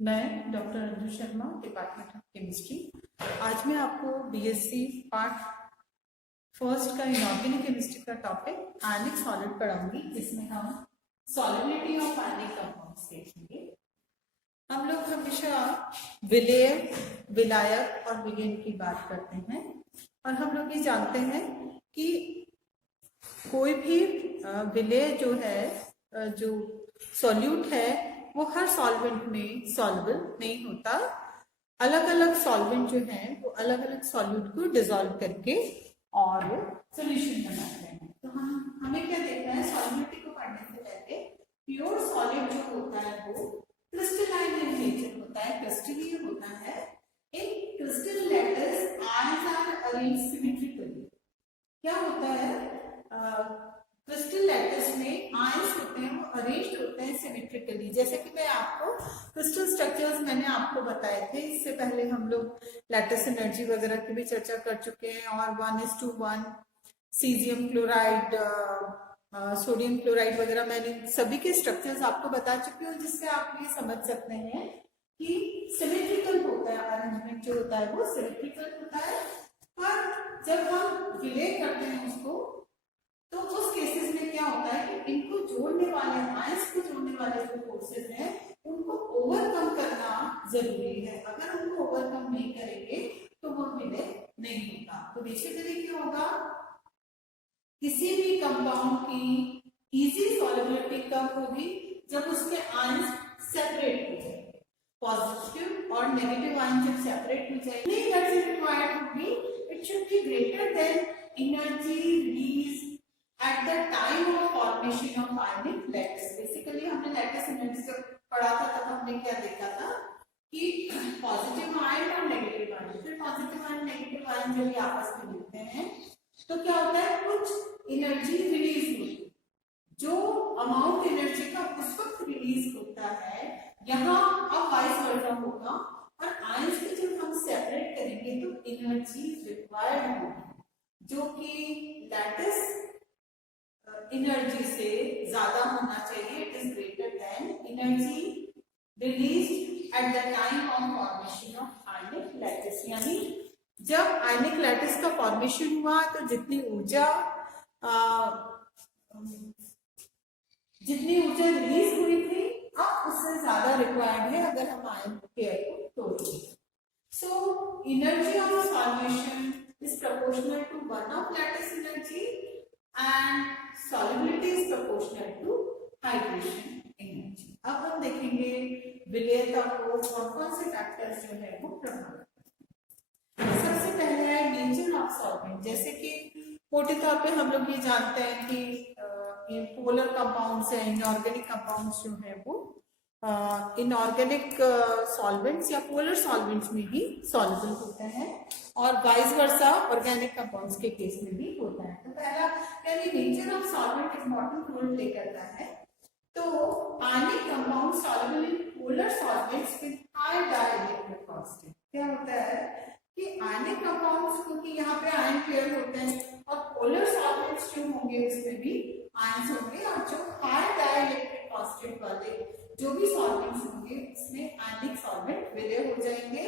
मैं doctor Anju Sharma, department of chemistry. आज मैं आपको बीएससी पार्ट फर्स्ट का इनऑर्गेनिक केमिस्ट्री का टॉपिक आयनिक सॉलिड पढ़ाऊंगी, जिसमें हम सॉलिबिलिटी ऑफ आयनिक कंपाउंड्स देखेंगे। हम लोग हमेशा विलेय, विलायक और विलयन की बात करते हैं, और हम लोग ये जानते हैं कि कोई भी विलेय जो है, जो सॉल्यूट है, वो हर सॉल्वेंट में सॉल्युबल नहीं होता। अलग अलग सॉल्वेंट जो है वो अलग अलग सॉल्यूट को डिसॉल्व करके और सॉल्यूशन बनाते हैं। तो हमें क्या देखना है, सॉल्युबिलिटी को पढ़ने से पहले प्योर सॉलिड जो होता है वो क्रिस्टलाइन इन नेचर होता है, क्रिस्टलीय होता है। In crystal lattice ions are arranged symmetrically. क्या होता है, क्रिस्टल लैटिस में आयंस होते हैं, वो अरेंज्ड होते हैं सिमेट्रिकली। जैसे कि मैं आपको क्रिस्टल स्ट्रक्चर्स मैंने आपको बताए थे, इससे पहले हम लोग लैटिस एनर्जी वगैरह की भी चर्चा कर चुके हैं, और 1:1 सीजियम क्लोराइड, सोडियम क्लोराइड वगैरह मैंने सभी के स्ट्रक्चर्स आपको बता चुकी हूँ, जिससे आप ये समझ सकते हैं कि सिमेट्रिकल होता है, अरेंजमेंट जो होता है वो सिमेट्रिकल होता है। पर जब हम विलय करते हैं उसको, तो उस केसेस में क्या होता है कि इनको जोड़ने वाले, आयंस को जोड़ने वाले जो फोर्सेस हैं उनको ओवरकम करना जरूरी है। अगर उनको ओवरकम नहीं करेंगे तो वो विलय नहीं होगा। तो बेसिकली क्या होगा, किसी भी कंपाउंड की इजी सॉल्युबिलिटी कब होगी, जब उसके आयंस सेपरेट हो जाए। पॉजिटिव और नेगेटिव आयन जब सेपरेट हो जाए, एनर्जी रिक्वायर्ड होगी, it should be greater than energy release at the time of formation of ionic lattice। Basically हमने लैटिस एनर्जी जब पढ़ा था तब हमने क्या देखा था कि पॉजिटिव आयन और नेगेटिव आयन, फिर पॉजिटिव आयन नेगेटिव आयन जब ये आपस में मिलते हैं तो क्या होता है, कुछ एनर्जी रिलीज होती है। जो अमाउंट एनर्जी का उस वक्त रिलीज होता है, यहाँ अब वाइस वर्सा होगा, और आयंस को जब हम सेपरेट करेंगे तो एनर्जी रिक्वायर्ड होगी, जो कि लैटिस एनर्जी से ज्यादा होना चाहिए। It is greater then energy released at the time of formation of ionic lattice. यानी जब आयनिक लैटिस का फॉर्मेशन हुआ तो जितनी ऊर्जा रिलीज हुई थी, अब उससे ज्यादा रिक्वायर्ड है अगर हम आयन पेयर को तोड़ें। So energy of formation is proportional to 1 of lattice energy and solubility is proportional to hydration energy। अब हम देखेंगे विलेयता को कौन कौन से फैक्टर्स जो है वो प्रभावित करते हैं। सबसे पहले है नेचर ऑफ सॉल्वेंट। जैसे कि मोटे तौर पे हम लोग ये जानते हैं कि पोलर कंपाउंड्स है, इनऑर्गेनिक कंपाउंड्स जो है वो इनऑर्गेनिक सॉल्वेंट्स या पोलर सॉल्वेंट्स में ही सॉल्युबल होते हैं, और वाइस वर्सा ऑर्गेनिक कंपाउंड्स के केस में भी होता है। तो पहला यानी nature of solvent important role play करता है। तो ionic compound soluble in polar solvents with high dielectric constant. क्या होता है कि आयनिक कंपाउंड्स, क्योंकि यहाँ पे आयन पेयर होते हैं, और पोलर सॉल्वेंट्स जो होंगे उसमें भी आयंस होंगे, और जो हाई डाइइलेक्ट्रिक कांस्टेंट वाले जो भी सॉल्वेंट्स होंगे उसमें आयनिक सॉल्वेंट विलय हो जाएंगे।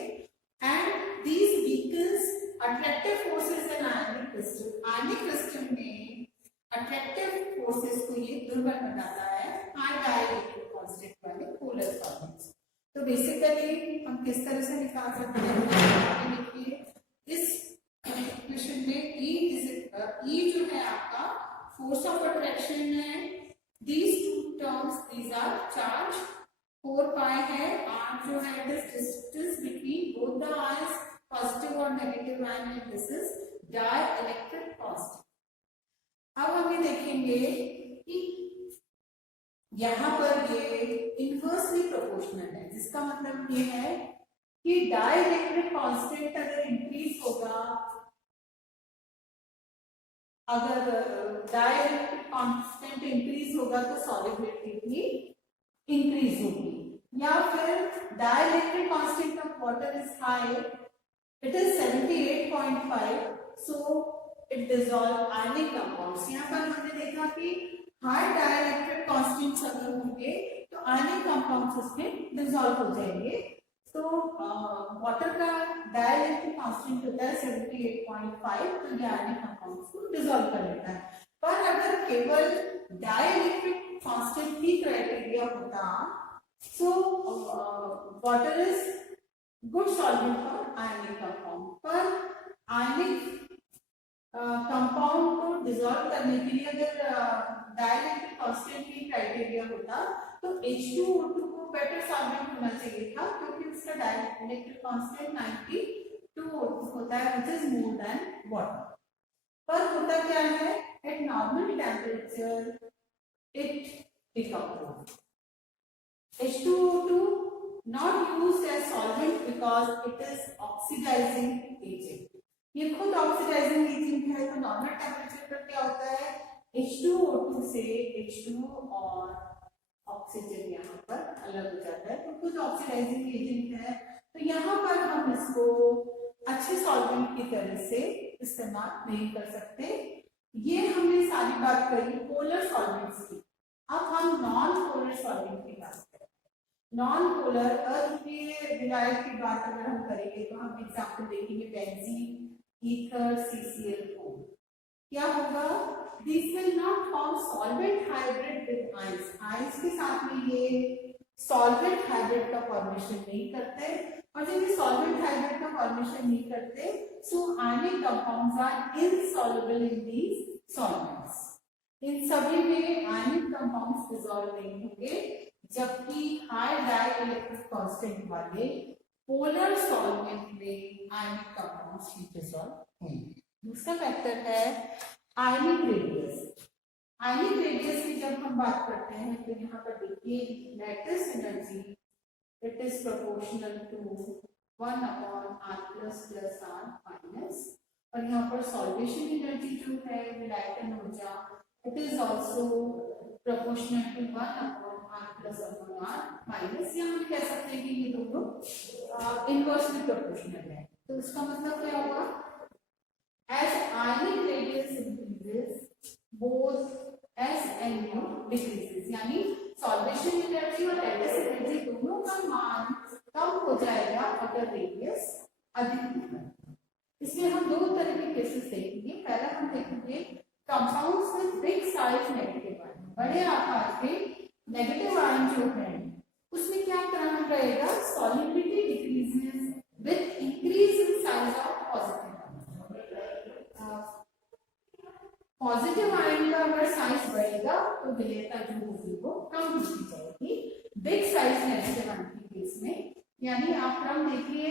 And these vehicles attractive forces in ionic crystal. Ionic crystal में अट्रैक्टिव फोर्सेस को ये दुर्बल बनाता है हाई डाइइलेक्ट्रिक कांस्टेंट वाले पोलर सॉल्वेंट्स। तो बेसिकली हम किस तरह से निकाल सकते हैं, देखिए इस इक्वेशन में E जो है आपका फोर्स ऑफ अट्रैक्शन है। These two terms, these are charge, 4 pi है, R जो है it is distance between both the ions, positive और negative ion, and this is dielectric constant। अब हम ये देखेंगे कि यहाँ पर ये इनवर्सली प्रोपोर्शनल है, जिसका मतलब ये है कि डाइइलेक्ट्रिक कांस्टेंट अगर इंक्रीज होगा, अगर डाइइलेक्ट्रिक कांस्टेंट इंक्रीज होगा तो सॉल्युबिलिटी भी इंक्रीज होगी। या फिर dielectric constant of water is high, it is 78.5, so it dissolve ionic compounds. यहाँ पर हमने देखा कि हाई डाइइलेक्ट्रिक कांस्टेंट्स अगर होंगे तो आयनिक कंपाउंड कंपाउंड्स उसमें डिसॉल्व हो जाएंगे। तो वाटर का डाइलेक्ट्रिक कांस्टेंट होता है 78.5, तो ये आयनिक कंपाउंड्स को डिसॉल्व कर लेता है। पर अगर केवल डाइलेक्ट्रिक कांस्टेंट ही क्राइटेरिया होता, so water is good solvent for ionic compound. पर आयनिक कंपाउंड को डिसॉल्व करने के लिए अगर डाइलेक्ट्रिक कांस्टेंट ही क्राइटेरिया होता, तो H2O2 को बेटर सॉल्वेंट होना चाहिए था, क्योंकि उसका डाइलेक्ट्रिक कांस्टेंट 92 होता है, which is more than water. पर होता क्या है, eight normal temperature it decomposes. H2O2 not used as solvent because it is oxidizing agent. ये खुद ऑक्सीडाइजिंग एजेंट है, तो नॉर्मल टेम्परेचर पर क्या होता है, H2O2 से H2O और ऑक्सीजन यहाँ पर अलग हो जाता है, तो खुद ऑक्सीडाइजिंग एजेंट है। तो यहाँ पर हम इसको अच्छे सॉल्वेंट की तरह से इस्तेमाल नहीं कर सकते। ये हमने सारी बात करी पोलर सॉल्वेंट्स की। अब हम नॉन पोलर सॉल्वेंट की बात करें। नॉन पोलर अध्रुवीय विलायक की बात अगर हम करेंगे तो हम एग्जाम्पल देखेंगे बेंजीन, ईथर, CCl4। क्या होगा, this will not form solvent hybrid with ions. Ions के साथ में ये सॉल्वेंट हाइब्रिड का फॉर्मेशन नहीं करते, और जब ये सॉल्वेंट हाइब्रिड का फॉर्मेशन नहीं करते, so ionic compounds are insoluble in these solvents. इन सभी में आयनिक कंपाउंड्स डिसॉल्व नहीं होंगे, जबकि हाई डाइलेक्ट्रिक कांस्टेंट वाले पोलर सॉल्वेंट में आयनिक कंपाउंड्स डिसॉल्व होंगे। दूसरा फैक्टर है आयनिक रेडियस। आयनिक रेडियस की जब हम बात करते हैं तो यहाँ पर देखिए lattice energy it is proportional to 1/r plus plus r minus, और यहाँ पर सॉल्वेशन एनर्जी जो है विलायकन ऊर्जा it is also proportional to 1/r plus r minus, या हम कह सकते हैं कि ये दोनों इनवर्सली प्रोपोर्शनल है। तो इसका मतलब क्या होगा, as ionic radius increases both S and U decreases, यानी सॉल्वेशन एनर्जी और लैटिस एनर्जी दोनों का मान कम हो जाएगा अगर रेडियस अधिक होगा। इसमें हम दो तरह के केसेस देखेंगे। पहला हम देखेंगे compounds with big size negative ion, बड़े आकार के नेगेटिव आयन जो है उसमें क्या करना रहेगा, solubility decreases with increase in size of positive. Positive ion का अगर साइज बढ़ेगा तो विलेयता जो होगी वो कम होती जाएगी बिग साइज नेगेटिव आयन के केस में। यानी आप क्रम देखिए,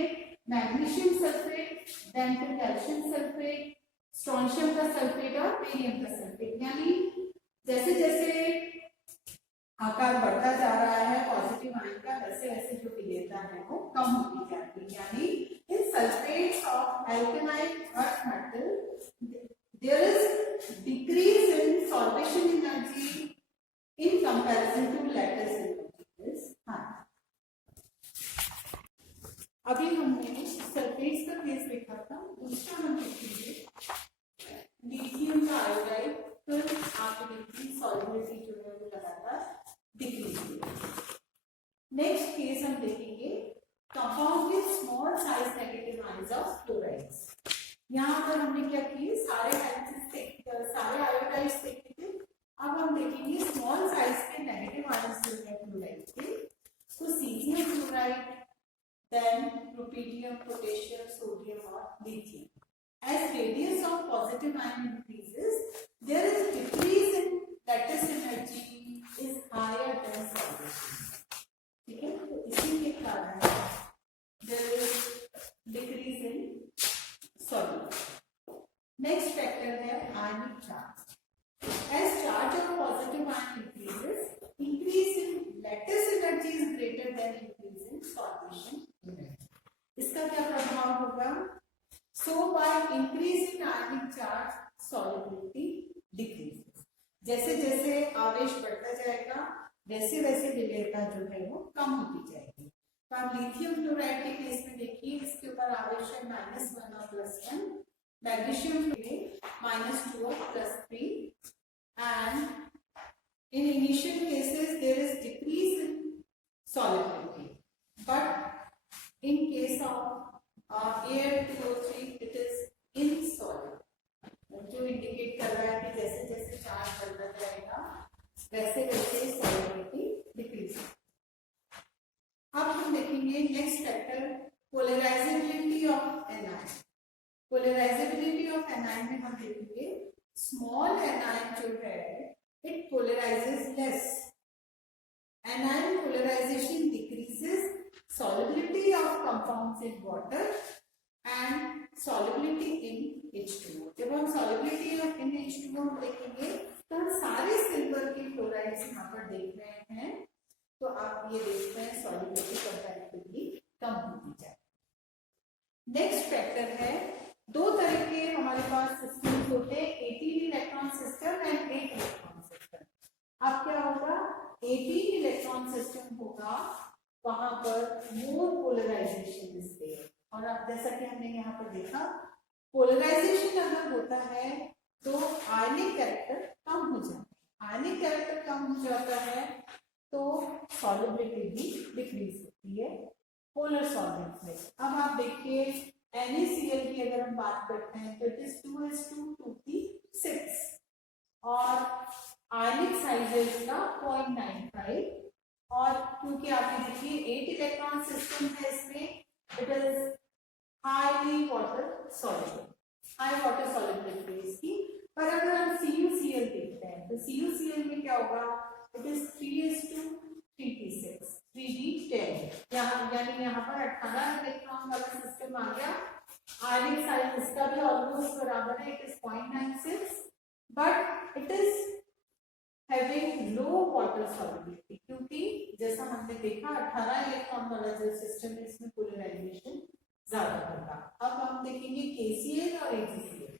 मैग्नीशियम सल्फेट, देन फिर कैल्शियम सल्फेट, स्ट्रोंशियम का सल्फेट और बेरियम का सल्फेट। यानी जैसे जैसे आकार बढ़ता जा रहा है पॉजिटिव आयन का, वैसे वैसे जो विलेयता है वो कम होती जाती है। यानी इन सल्फेट्स ऑफ एल्केनाइल earth metal there is decrease in solvation energy in comparison to lattice energy is high. अभी हमने सल्फेट्स का केस देखा था, दूसरा हम देखेंगे लिथियम का आयोडाइड। फिर आपकी लिथियम सॉल्युबिलिटी जो है वो लगातार डिक्रीज होगी। नेक्स्ट केस हम देखेंगे compound with small size negative ions of chlorides. यहाँ पर हमने क्या की, सारे आयोडाइड्स देखे थे। अब हम देखेंगे स्मॉल साइज के नेगेटिव आयंस जो है क्लोराइड के, तो caesium chloride, then rubidium, potassium, sodium और lithium. As radius of positive ion increases there is decrease in lattice energy is higher than solvation. ठीक है, तो इसी के कारण there is decrease in solvation. Next factor है ionic charge. As charge of positive ion increase in lattice energy is greater than increase in solvation energy. इसका क्या प्रभाव होगा, so by increase in ionic charge solubility decrease. जैसे जैसे आवेश बढ़ता जाएगा वैसे वैसे विलेयता जो है वो कम होती जाएगी। तो आप लिथियम क्लोराइड के केस में देखिए, इसके ऊपर आवेश है -1 और +1, मैग्नीशियम -2 और +3, and in initial cases there is decrease in solubility. But in case of Al2O3 it is insoluble. जो इंडिकेट कर रहा है कि जैसे जैसे चार्ज बढ़ता जाएगा वैसे वैसे सॉलिबिलिटी डिक्रीज। अब हम देखेंगे next factor polarisability of anion. Polarisability of anion में हम देखेंगे स्मॉल एनायन जो है it polarises less. Anion polarisation decreases solubility of compounds in water and solubility in H2O। जब हम solubility in H2O देखेंगे तो हम सारे सिल्वर के फ्लोराइड्स यहाँ पर देख रहे हैं, तो आप ये देखते हैं solubility कंपैरेटिवली कम होती जाए। नेक्स्ट फैक्टर है दो तरह के हमारे पास सिस्टम्स होते हैं, 18 electron system and 8 electron system. अब क्या होगा, 18 इलेक्ट्रॉन सिस्टम होगा वहां पर मोर पोलराइजेशन इज देयर। और अब जैसा कि हमने यहाँ पर देखा पोलराइजेशन अगर होता है तो आयनिक कैरेक्टर कम हो जाता है। आयनिक कैरेक्टर कम हो जाता है तो सॉल्युबिलिटी भी डिक्रीज होती है पोलर सॉल्वेंट में। अब आप देखिए NaCl की अगर हम बात करते हैं तो इट इज 2s2 और आयनिक साइज है इसका 0.95। और क्योंकि आप देखिए 8 इलेक्ट्रॉन सिस्टम है इसमें, it is highly water soluble, high water solubility इसकी। पर अगर हम CuCl देखते हैं तो CuCl में क्या होगा, इट इज 3s2 3d10 यानी यहाँ पर 18 इलेक्ट्रॉन वाला सिस्टम आ गया। आयनिक साइज इसका भी ऑलमोस्ट बराबर है, it is 0.96, but it is having low water solubility क्योंकि जैसा हमने देखा 18 इलेक्ट्रॉन वाला जो सिस्टम है इसमें पोलराइजेशन ज्यादा होगा। अब हम देखेंगे KCl और AgCl।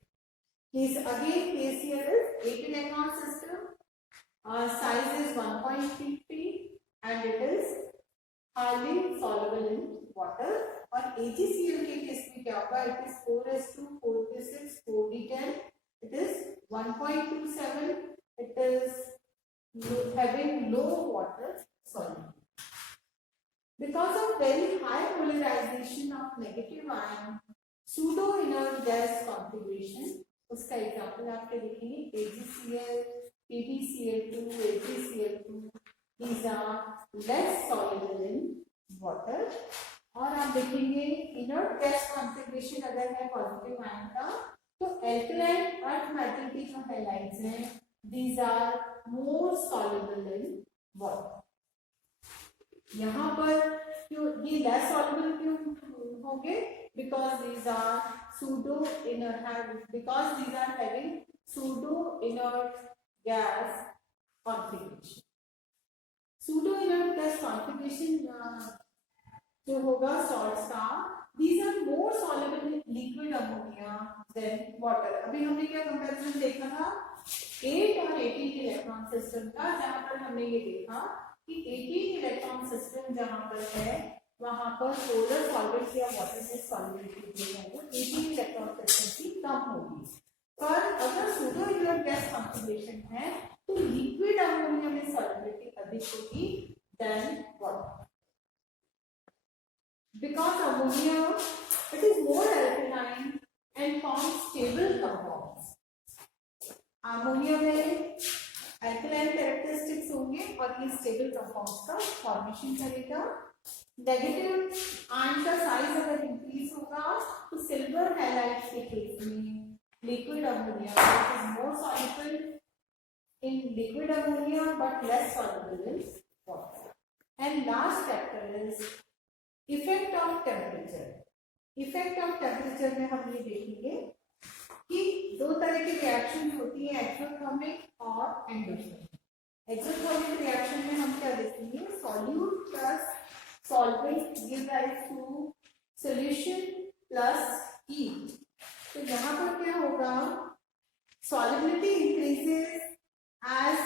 Again KCl is 8 electron system, size is 1.33 and it is highly soluble in water। और AgCl के केस में क्या होगा, it is 4s2 4p6 4d10, it is 1.27, it is having low water solubility because of very high polarization of negative ion pseudo inert gas configuration। उसका example आप क्या देखेंगे, AgCl, PbCl2, AgCl2, these are less soluble in water। और आप देखेंगे inert gas configuration अगर है positive ion का तो alkaline अर्थ मेटल की जो हैलाइड्स हैं these are more soluble in water। यहाँ पर क्यों ये less soluble क्यों होंगे, because these are pseudo inert, because these are having pseudo inert gas configuration। pseudo inert gas configuration जो होगा salts का, these are more soluble in liquid ammonia than water। अभी हमने क्या कंपैरिजन देखा था 8 और 18 इलेक्ट्रॉन सिस्टम का, जहां पर हमने ये देखा कि 18 इलेक्ट्रॉन सिस्टम जहां पर है वहां पर पोलर सॉल्वेंट या वाटर में सॉल्युबिलिटी जो है वो 18 इलेक्ट्रॉन सिस्टम की कम होगी। पर अगर सूडो इनर्ट गैस कॉन्फ़िगरेशन है तो लिक्विड अमोनिया में सॉल्युबिलिटी अधिक होगी then water, because ammonia it is more alkaline and forms stable compounds। Ammonia में अल्कलाइन कैरेक्टरिस्टिक्स होंगे और ये स्टेबल कंपाउंड्स का फॉर्मेशन करेगा। नेगेटिव आयन का साइज अगर इंक्रीज होगा तो सिल्वर हैलाइड्स के केस में liquid ammonia is more soluble in liquid ammonia but less soluble in water. And last factor is effect of temperature. Effect of temperature में हम ये देखेंगे कि दो तरह की रिएक्शन होती है, एक्सोथर्मिक और एंडोथर्मिक। एक्सोथर्मिक रिएक्शन में हम क्या देखेंगे, solute plus solvent give rise to solution plus heat. तो यहाँ पर क्या होगा, solubility increases as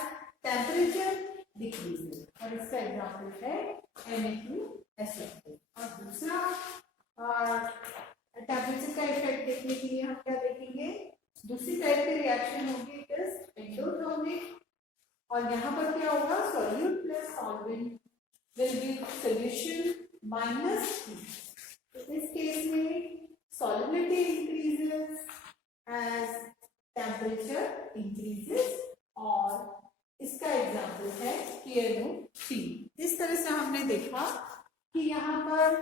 temperature decreases और इसका एग्जांपल है Na2SO4। और दूसरा टेम्परेचर का इफेक्ट देखने के लिए हम क्या देखेंगे, दूसरी टाइप की रिएक्शन होगी इट इज एंडोथर्मिक। और यहाँ पर क्या होगा, solute plus solvent will be solution minus T. तो इस केस में solubility increases as temperature increases और इसका एग्जाम्पल है KNO3। इस तरह से हमने देखा कि यहाँ पर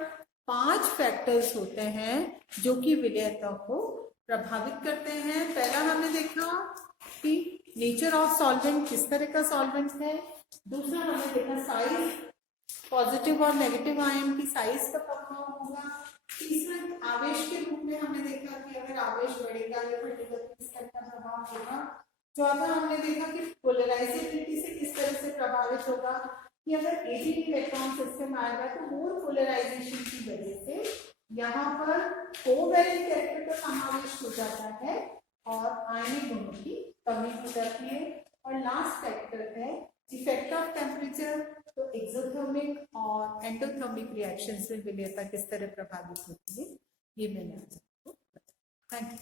5 फैक्टर्स होते हैं जो कि विलयता को प्रभावित करते हैं। पहला हमने देखा कि नेचर ऑफ सॉल्वेंट, किस तरह का सॉल्वेंट है। दूसरा हमने देखा साइज, पॉजिटिव और नेगेटिव आयन की साइज का प्रभाव होगा। तीसरा आवेश के रूप में हमने देखा कि अगर आवेश बढ़ेगा या घटेगा तो किस तरह का प्रभाव होगा। चौथा हमने देखा कि पोलराइजेबिलिटी से किस तरह से प्रभावित होगा कि अगर AGP इलेक्ट्रॉन सिस्टम आएगा तो मोर पोलराइजेशन की वजह से यहाँ पर कोवैलेंट कैरेक्टर का समावेश हो जाता है और आयनिक गुणों की कमी हो जाती है। और लास्ट फैक्टर है इफेक्ट ऑफ टेम्परेचर। तो एक्सोथर्मिक और एंडोथर्मिक रिएक्शंस में विलयता किस तरह प्रभावित होती है, ये मैंने आपको बताया। Thank you.